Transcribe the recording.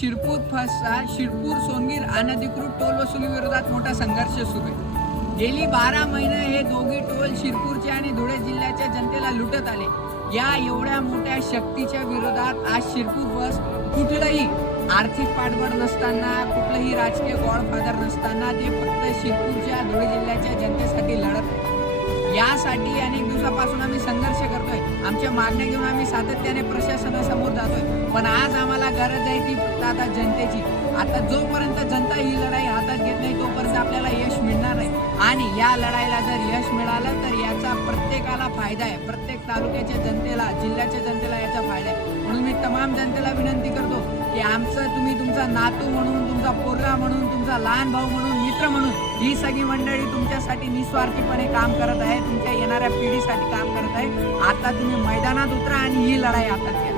शिरपूर फसा शिरपूर सोनगीर अनधिकृत टोल वसुली विरोधात मोठा संघर्ष सुरू आहे. गेली बारा महिने हे दोघी टोल शिरपूरचे आणि धुळे जिल्ह्याच्या जनतेला लुटत आले. या एवढ्या मोठ्या शक्तीच्या विरोधात आज शिरपूर बस कुठलंही आर्थिक पाठबळ नसताना कुठलंही राजकीय गॉडफादर नसताना ते फक्त शिरपूरच्या धुळे जिल्ह्याच्या जनतेसाठी लढत आहे. यासाठी अनेक दिवसापासून आम्ही संघर्ष करतोय. आमच्या मागण्या घेऊन आम्ही सातत्याने प्रशासनासमोर जातोय. पण आज आम्हाला गरज आहे ती फक्त आता जनतेची. आता जोपर्यंत जनता ही लढाई हातात घेत नाही तोपर्यंत आपल्याला यश मिळणार नाही. आणि या लढाईला जर यश मिळालं तर याचा प्रत्येकाला फायदा आहे. प्रत्येक तालुक्याच्या जनतेला जिल्ह्याच्या जनतेला याचा फायदा आहे. म्हणून मी तमाम जनतेला विनंती करतो की आमचं तुम्ही तुमचा नातू म्हणून तुमचा पोरगा म्हणून तुमचा लहान भाऊ म्हणून मित्र म्हणून ही सगळी मंडळी तुमच्यासाठी निस्वार्थीपणे काम करत आहे तुमच्या येणाऱ्या पिढीसाठी काम करत आहे. आता तुम्ही मैदानात उतरा आणि ही लढाई हातात घ्या.